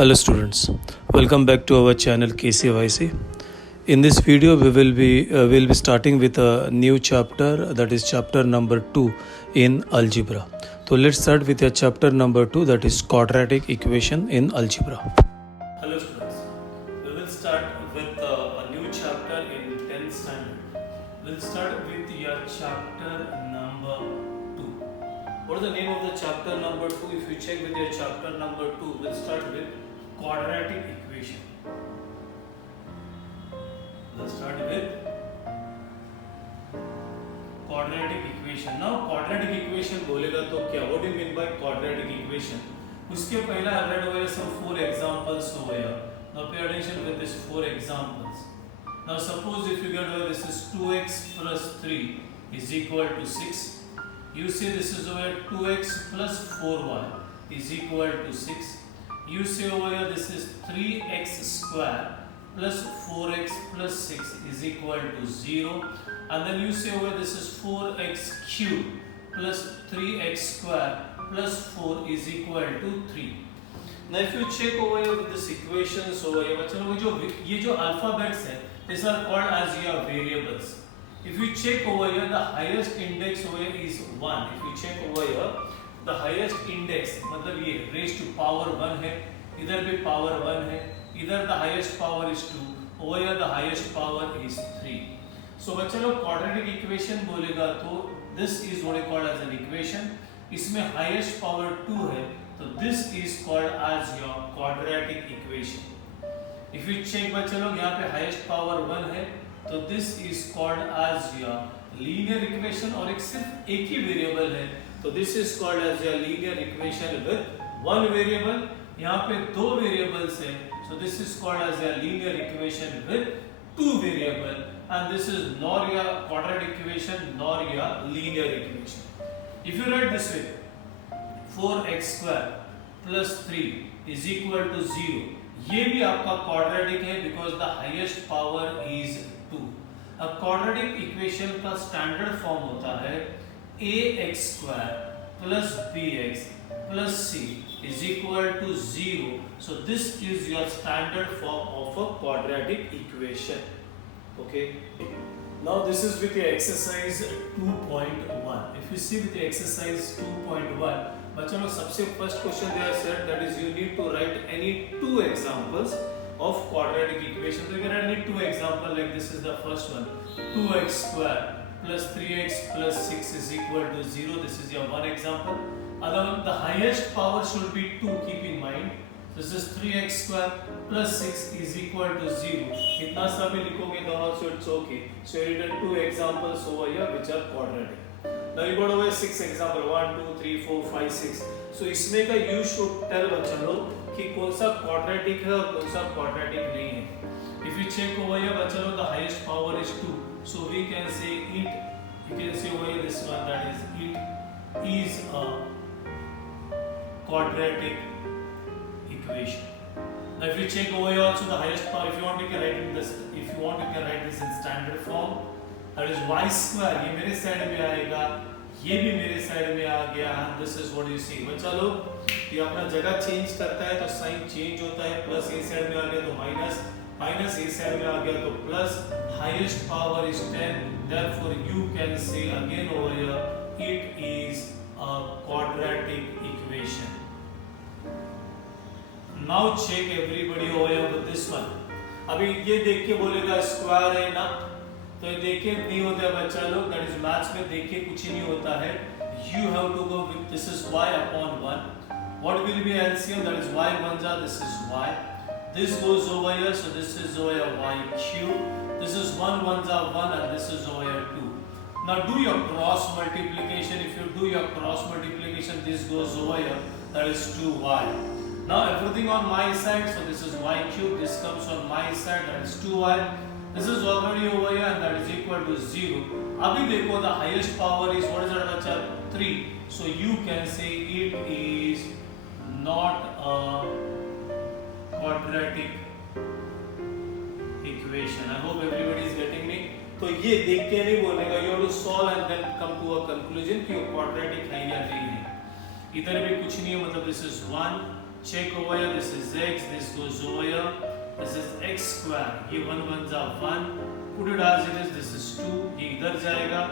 Hello students, welcome back to our channel KCYC. In this video we'll be starting with a new chapter, that is chapter number 2 in algebra. So let's start with your chapter number 2, that is quadratic equation in algebra. Hello students, we will start with a new chapter in 10th standard. We'll start with your chapter number 2. What is the name of the chapter number 2? If you check with your chapter number 2, we'll start with quadratic equation. Let's start with quadratic equation. Now quadratic equation बोलेगा तो क्या? What do you mean by quadratic equation? उसके पहला I read over some 4 examples over here. Now pay attention with these 4 examples. Now suppose if you get over this is 2x plus 3 is equal to 6. You say this is over 2x plus 4y is equal to 6. You say over here this is 3x square plus 4x plus 6 is equal to 0, and then you say over this is 4x cube plus 3x square plus 4 is equal to 3. Now if you check over here with this equations over here, बच्चों ये जो alphabets है, these are called as your variables. If you check over here, the highest index over here is 1. If you check over here, the highest index मतलब ये raised to power 1 है, इधर भी power 1 है, इधर the highest power is 2, over here the highest power is 3. So बच्चे लोग quadratic equation बोलेगा तो this is what is called as an equation. इसमें highest power 2 है, तो this is called as your quadratic equation. If you check बच्चे लोग यहाँ पे highest power 1 है, तो this is called as your linear equation और एक ही वेरिएबल है, तो this is called as your linear equation with one variable. यहाँ पे 2 वेरिएबल्स है, so this is called as your linear equation with 2 variable, and this is nor your quadratic equation nor your linear equation. If you write this way, 4x square plus 3 is equal to 0, ये भी आपका quadratic है because the highest power is 2. अब quadratic equation का standard form होता है ax square plus bx plus c is equal to 0. So this is your standard form of a quadratic equation. Okay. Now this is with your exercise 2.1. If you see with the exercise 2.1, बच्चों लोग सबसे first question they are said, that is you need to write any 2 examples of quadratic equation. So you can write any 2 examples, like this is the first one, 2x square plus 3x plus 6 is equal to 0. This is your one example. Other one, the highest power should be 2, keep in mind. This is 3x square plus 6 is equal to 0. इतना सब भी लिखोगे दोनों, so it's okay. So you written 2 examples over here which are quadratic. Now you got over 6 example, 1, 2, 3, 4, 5, 6. So इसमें का you should tell बच्चों लोग कि कौन सा quadratic है और कौन सा quadratic नहीं है. If you check over here बच्चों लोग, the highest power is 2. So we can say it, you can say over here this one, that is it is a quadratic equation. Now if you check over here also the highest power, if you want you can write in this, if you want you can write this in standard form, that is y square, ये मेरे side में आएगा, ये भी मेरे side में आ गया, and this is what you see. बच्चा लोग ये अपना जगह चेंज करता है तो साइन चेंज होता है, प्लस ए साइड में आ गया तो माइनस, माइनस ए साइड में आ गया तो plus, highest power is 10, therefore you can say again over here it is a quadratic equation. Now check everybody over here with this one. अभी ये देख के बोलेगा स्क्वायर है ना, तो ये देख के नहीं होता है बच्चा लोग, that is मैथ्स में देख के कुछ ही नहीं होता है. You have to go with this is y upon 1. What will be LCM? That is y ones are, this is y. This goes over here, so this is over here y cube. This is 1 ones are 1 and this is over here 2. Now do your cross multiplication. If you do your cross multiplication, this goes over here, that is 2y. Now everything on my side, so this is y cube, this comes on my side, that is 2y. This is already over here and that is equal to 0. Abhi dekho, the highest power is, what is that bacha? 3. So you can say it is not a quadratic equation. I hope everybody is getting me. तो ये देख के नहीं बोलेगा, you have to solve and then come to a conclusion कि वो quadratic है या नहीं है. इधर भी कुछ नहीं है, मतलब this is 1, check over here, this is x, this goes over here, this is x square, ये 1 1 जा 1, put it as it is, this is 2, ये इधर जाएगा,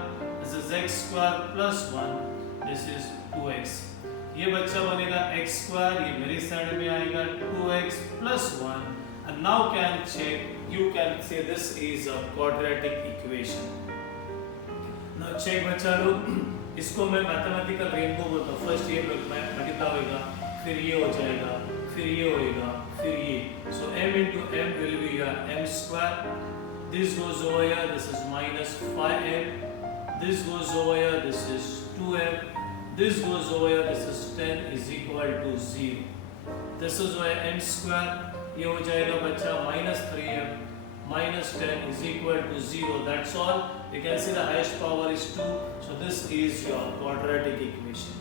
this is x square plus 1, this is 2x, ये बच्चा बनेगा x square, ये मेरी साइड में आएगा 2x plus 1, and now can check, you can say this is a quadratic equation. Now check बच्चा लोग, इसको मैं मैथमेटिकल रेनबो बोलता हूँ, फर्स्ट ये मल्टीप्लाई होगा, फिर ये हो जाएगा, फिर ये होएगा, फिर ये, so m into m will be your m square, this goes over here, this is minus 5m, this goes over here, this is 2m, this goes over here, this is 10 is equal to 0, this is why m square, ये हो जाएगा बच्चा minus 3m, minus 10 is equal to 0, that's all. You can see the highest power is 2, so this is your quadratic equation.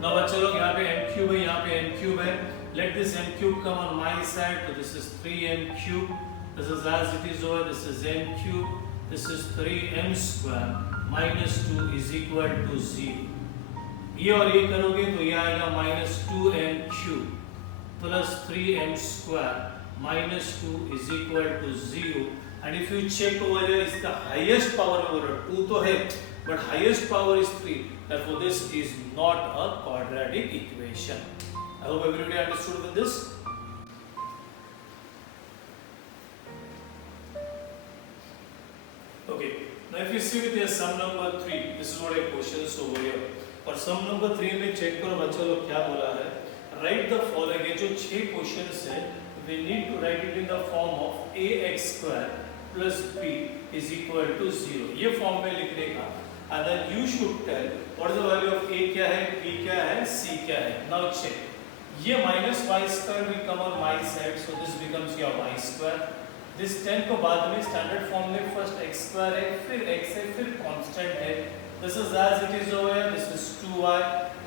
Now बच्चे लोग यहाँ पे m cube है, यहाँ पे m cube है, let this m cube come on my side, so this is 3m cube, this is as it is over, this is m cube, this is 3m square, minus 2 is equal to 0. ये और ये करोगे तो ये आएगा minus 2m cube plus 3m square minus 2 is equal to 0, and if you check over here, इसका highest power over 2 तो है, but highest power is 3, therefore this is not a quadratic equation. I hope everybody understood with this. Okay, now if you see with your sum number 3, this is what a question is over here. और sum number 3 में check करो बच्चा लोग क्या बोला है, write the following, ये जो 6 questions है, we need to write it in the form of ax square plus b is equal to 0, ये form में लिखने का, and then you should tell what is the value of a क्या है, b क्या है, c क्या है. Now check, ये minus y square will come on my side, so this becomes your y square. This 10 को बाद में standard form में first x square है, फिर x है, फिर constant है. This is as it is over here, this is 2y,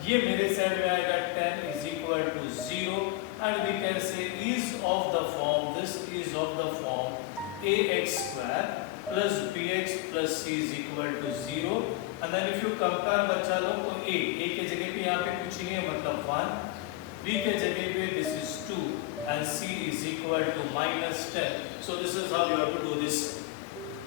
ये मेरे साइड में आएगा 10 is equal to 0, and we can say is of the form, this is of the form ax square plus bx plus c is equal to 0, and then if you compare बच्चा लोग तो a के जगह पे यहाँ पे कुछ नहीं है, मतलब 1, b के जगह पे this is 2, and c is equal to minus 10. So this is how you have to do this.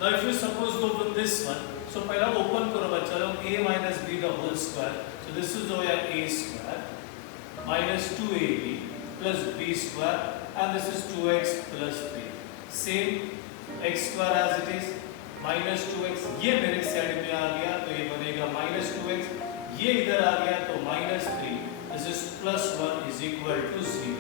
Now if you suppose go with this one, so पहला open करो बच्चा लोग, a minus b the whole square, so this is over here a square minus 2ab plus b square, and this is 2x plus 3. Same x square as it is, minus 2x, ये मेरे side में आ गया तो ये बनेगा minus 2x, ये इधर आ गया तो minus 3, this is plus 1 is equal to 0.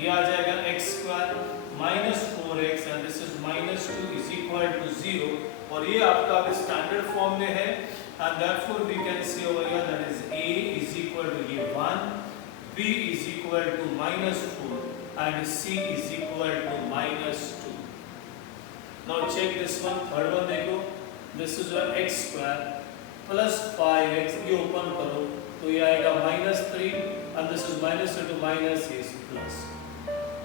ये आ जाएगा x square minus 4x, and this is minus 2 is equal to 0, और ये आपका स्टैंडर्ड फॉर्म में है, and therefore we can say over here that is a is equal to ये 1, b is equal to minus 4, and c is equal to minus 2. Now check this one, third one देखो, this is your x square plus 5x, ये open करो तो ये आएगा minus 3, and this is minus into minus is plus.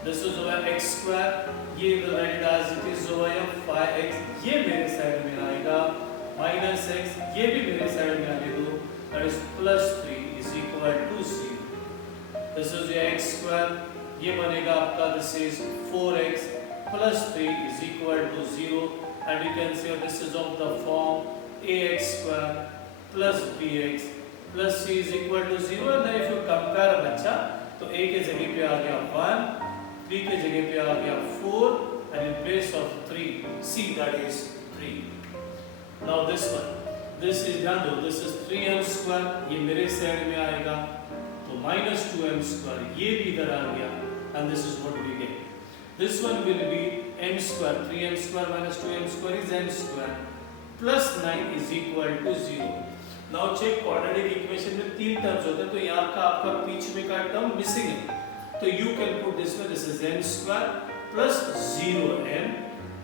This is over x square, ये will write it as it is over here 5x, ये मेरे side में आएगा minus x, ये भी मेरे साइड में आने दो, that is plus 3 is equal to 0. This is your x square, ये बनेगा आपका this is 4x plus 3 is equal to 0, and you can say this is of the form ax square plus bx plus c is equal to 0, and then if you compare बच्चा तो a के जगह पे आ गया 1, b के जगह पे आ गया 4, and in place of 3 c that is 3. Now this one, this is ध्यान दो, this is 3m square, ये मेरे साइड में आएगा तो minus 2m square, ये भी इधर आ गया, and this is what we get. This one will be m square, 3m square minus 2m square is m square plus 9 is equal to 0. Now check quadratic equation में 3 terms होते हैं, तो यहाँ का आपका बीच में का टर्म मिसिंग है, तो you can put this way, this is m square plus 0m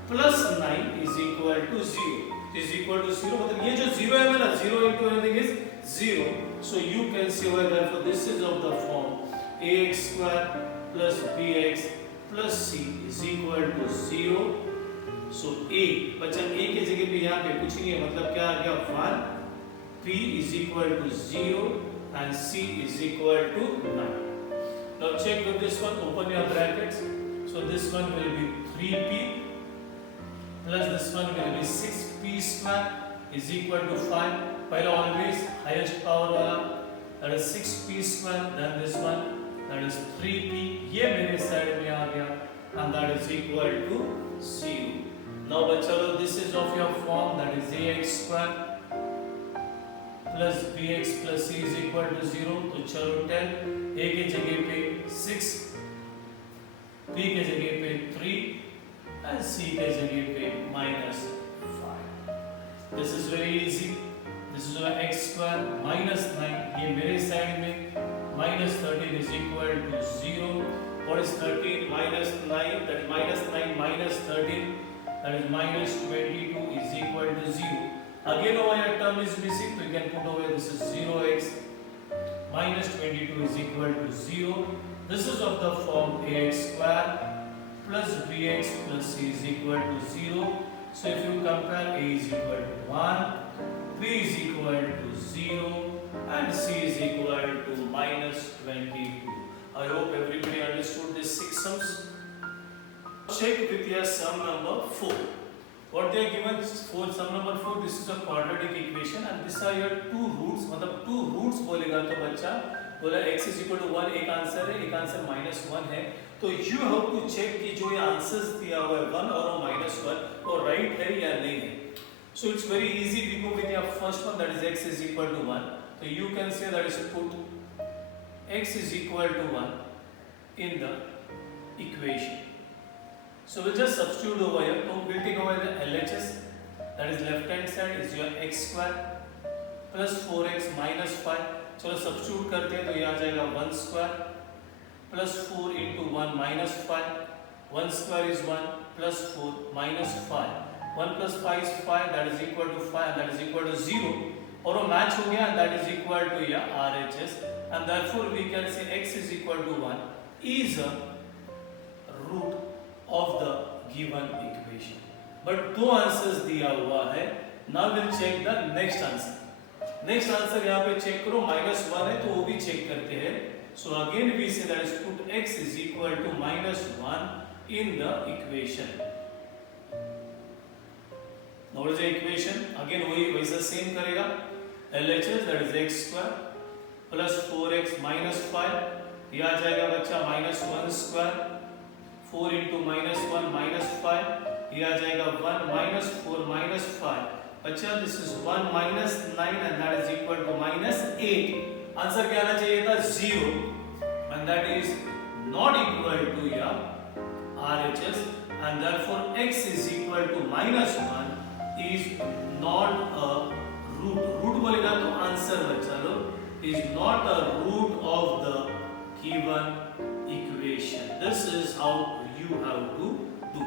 plus 9 is equal to 0, is equal to 0, मतलब ये जो 0m है ना, 0 into anything is 0, so you can say over therefore this is of the form ax square plus bx plus c is equal to 0. So a बच्चा a के जगह पे यहाँ पे कुछ नहीं है, मतलब क्या आ गया 1, b is equal to 0, and c is equal to 9. Now check with this one, open your brackets. So this one will be 3p plus this one will be 6p square is equal to 5. Pahla always highest power wala, that is 6p square, then this one that is 3p, ye mere side mein aa gaya, and that is equal to 0. Now bachalo, this is of your form, that is ax square plus bx plus c is equal to 0. तो चलो 10, a के जगह पे 6, b के जगह पे 3 and c के जगह पे -5. This is very easy. This is x square minus 9. ये मेरे साइड में -13 is equal to 0. What is 13 minus 9? That is -9 minus 13. That is -22 is equal to 0. Again over here term is missing, so you can put over this is 0x minus 22 is equal to 0. This is of the form ax square plus bx plus c is equal to 0. So if you compare, a is equal to 1, b is equal to 0 and c is equal to -22. I hope everybody understood these 6 sums. Check with your sum number 4. What they are given for sum number 4, this is a quadratic equation and these are your two roots. मतलब two roots बोलेगा तो बच्चा बोला x is equal to 1 एक answer है, एक answer -1 है. तो you have to check कि जो ये आंसर्स दिया हुआ है 1 और -1 वो राइट है या नहीं है. So it's very easy. We go with your first one, that is x is equal to 1. So you can say that is put x is equal to 1 in the equation. So we'll just substitute over here. So we'll take over the LHS, that is left hand side is your x square plus 4x minus 5. चलो substitute करते हैं तो ये आ जाएगा 1 square plus 4 into 1 minus 5. 1 square is 1 plus 4 minus 5. 1 plus 5 is 5, that is equal to 5 and that is equal to 0. और वो match हो गया and that is equal to your RHS and therefore we can say x is equal to 1 is a root of the given equation. But दो answers दिया हुआ है. Now we'll check the next answer. Next answer यहाँ पे check करो, -1 है तो वो भी check करते हैं. So again we say that is put x is equal to -1 in the equation. Now what is the equation? Again वही वैसा same करेगा. LHS that is x square plus 4x minus 5. ये आ जाएगा बच्चा -1 square. 4 into -1 minus 5, ये आ जाएगा 1 minus 4 minus 5. बच्चा this is 1 minus 9 and that is equal to -8. Answer क्या आना चाहिए था 0 and that is not equal to your RHS and therefore x is equal to -1 is not a root. Root बोलेगा तो answer बच्चा लोग is not a root of the given equation. This is how you have to do.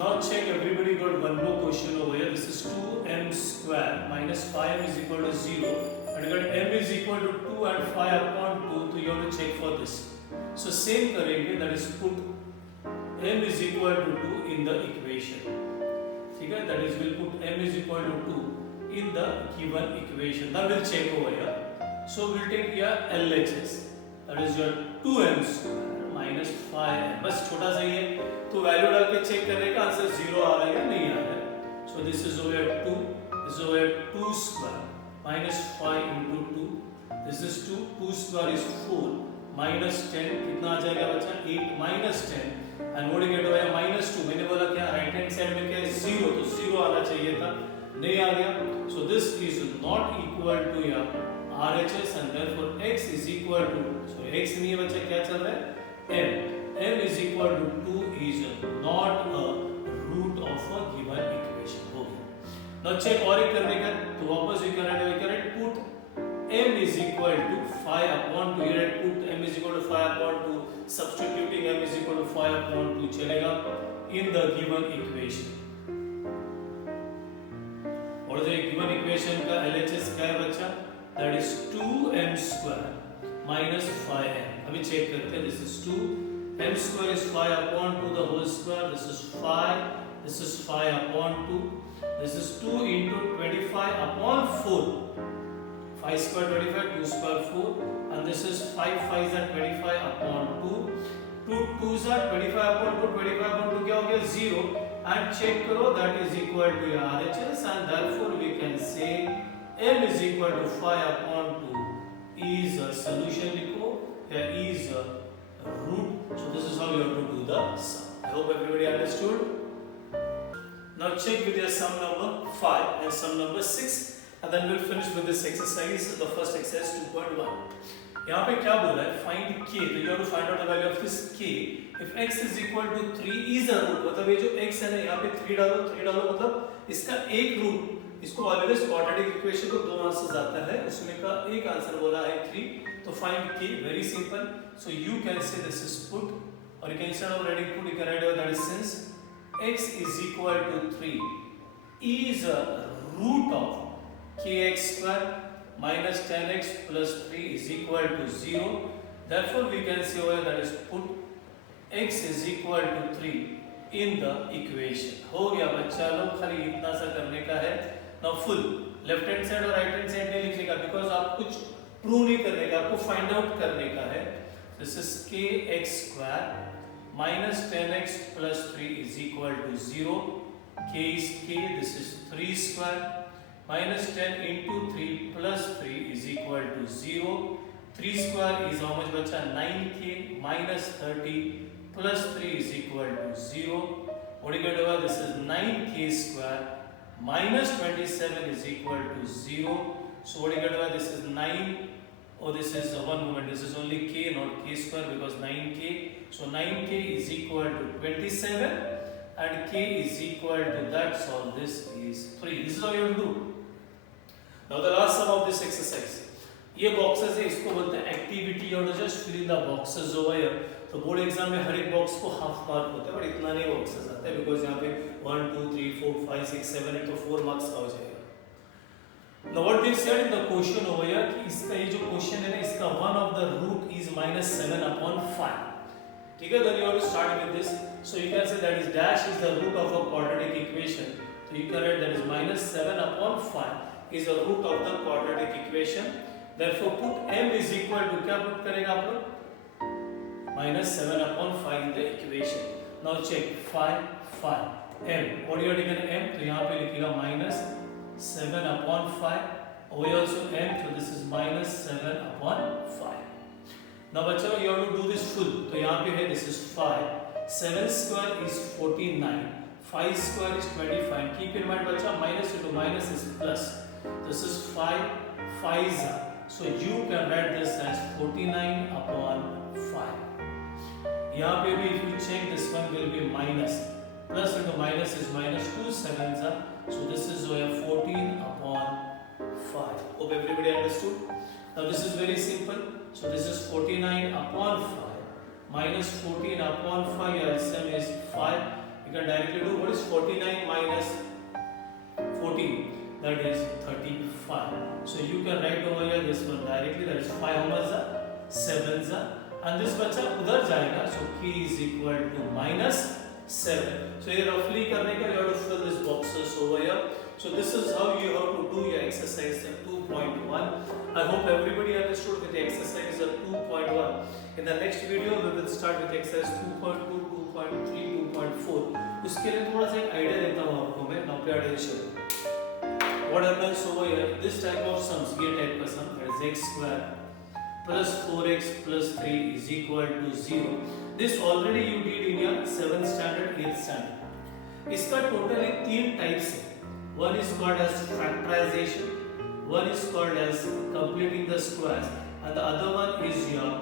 Now check, everybody got one more question over here. This is 2m square minus 5 is equal to 0 and you got m is equal to 2 and 5 upon 2, so you have to check for this. So same करेंगे, that is put m is equal to 2 in the equation. ठीक है, that is we'll put m is equal to 2 in the given equation. Now we'll check over here. So we'll take your LHS, that is your 2m square minus 5m. बस छोटा सा ही है तो value डाल के check करने का answer 0 आ रहा है या नहीं आ रहा है. So this is over 2, this is over 2 square minus 5 into 2. This is 2, 2 square is 4 minus 10 कितना आ जाएगा बच्चा 8 minus 10 and what do you get over minus 2. मैंने बोला क्या राइट हैंड साइड में क्या है 0 तो 0 आना चाहिए था, नहीं आ गया. So this is not equal to your RHS and therefore x is equal to, so x नहीं है बच्चा, क्या चल रहा है m is equal to 2 is not a root of a given equation. हो गया. Now check और एक करने का तो वापस we can put m is equal to 5 upon 2. here put m is equal to 5 upon 2, substituting m is equal to 5 upon 2 चलेगा in the given equation. और जो given equation का LHS क्या है बच्चा, that is 2m square minus 5m. अभी check करते हैं. This is 2, m square is 5 upon 2 the whole square. This is 5, this is 5 upon 2. This is 2 into 25 upon 4. 5 square 25, 2 square 4, and this is 5 5s are 25 upon 2, 2 2s are 25 upon 2, 25 upon 2 क्या हो गया 0, and check करो that is equal to your RHS, and therefore we can say m is equal to 5 upon 2 is a solution लिखो या is a root. So this is how you have to do the sum. I hope everybody understood. Now check with your sum number 5 and sum number 6, and then we'll finish with this exercise, the first exercise 2.1. यहाँ पे क्या बोला है, find k, तो you have to find out the value of this k. If x is equal to 3 is a root, मतलब ये जो x है ना यहाँ पे 3 डालो मतलब इसका एक रूट, इसको ऑलवेज क्वाड्रेटिक इक्वेशन को दो आंसर्स आता है, उसमें का एक आंसर बोला है 3, तो find k, very simple. So you can say this is put, or you can instead of writing put, you can write that is since x is equal to 3 is a root of kx square minus 10x plus 3 is equal to 0. Therefore, we can say over that is put x is equal to 3 in the equation. हो गया बच्चा लोग, खाली इतना सा करने का है. Now full left hand side और right hand side नहीं लिखने का, because आप कुछ प्रूव नहीं करने का, आपको फाइंड आउट करने का है. This is kx square minus 10x plus 3 is equal to 0. K is k, this is 3 square minus 10 into 3 plus 3 is equal to 0. 3 square is how much bacha? 9k minus 30 plus 3 is equal to 0. What do you get over? This is 9k square minus 27 is equal to 0. So what do you get over? This is 9. Oh, this is one moment. This is only k, not k square, because 9k. So 9k is equal to 27, and k is equal to that. So this is 3. This is how you have to do. Now the last sum of this exercise. ये boxes है, इसको बोलते हैं activity. You have to just fill in the boxes over here. तो board exam में हर एक box को half mark होता है, बट इतना नहीं बॉक्सेस आते हैं, बिकॉज यहाँ पे 1 2 3 4 5 6 7 8 तो 4 मार्क्स का हो जाएगा. Now what they said in the question over here कि इसका ये जो क्वेश्चन है ना, इसका one of the root is minus 7 upon 5. ठीक है, then you have to start with this. So you can say that is dash is the root of a quadratic equation. So you can write that is minus 7 upon 5 is the root of the quadratic equation. Therefore put m is equal to क्या put करेगा आप लोग? Minus 7 upon 5 in the equation. Now check 5 m. What you are taking m? तो यहाँ पे लिखेगा minus 7 upon 5. We also m, so this is minus 7 upon 5. Now बच्चों you have to do this full. तो यहाँ पे है this is 5. 7 square is 49. 5 square is 25. Keep in mind बच्चा minus into minus is plus. This is 5. 5s are. So you can write this as 49 upon 5. यहाँ पे भी if you check this one will be minus. Plus into minus is minus 2. 7s are. So this is 14 upon 5. Hope everybody understood. Now this is very simple. So this is 49 upon 5 minus 14 upon 5. Your LCM is 5. You can directly do what is 49 minus 14. That is 35. So you can write over here this one directly. That is 5 how much are? 7s are. And this बच्चा उधर जाएगा. So k is equal to minus 7. So ये roughly करने का you have to fill this boxes over here. So this is how you have to do your exercise 2.1. I hope everybody understood with the exercise 2.1. In the next video we will start with exercise 2.2, 2.3, 2.4. उसके लिए थोड़ा सा एक idea देता हूँ आपको मैं. Now pay attention. What happens over here? This type of sums, ये type का sum, that is x square plus 4x plus 3 is equal to 0. This already you did in your 7th standard, 8th standard. इसका total है 3 types है. One is called as factorization, one is called as completing the squares, and the other one is your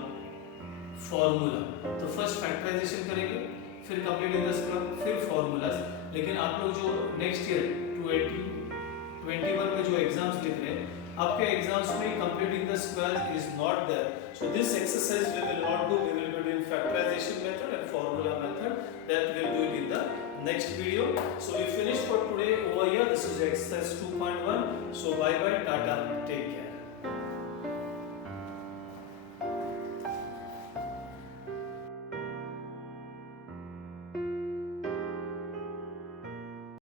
formula. तो first factorization करेंगे, फिर completing the square, फिर formulas. लेकिन आप लोग जो next year 2021 में जो exams लिख रहे हैं, आपके एग्जाम्स में completing the squares is not there. So this exercise we will not do. We will be doing factorization method and formula method. That we will do it in the next video. So we finished for today over here. This is exercise 2.1. So bye bye, tata, take care.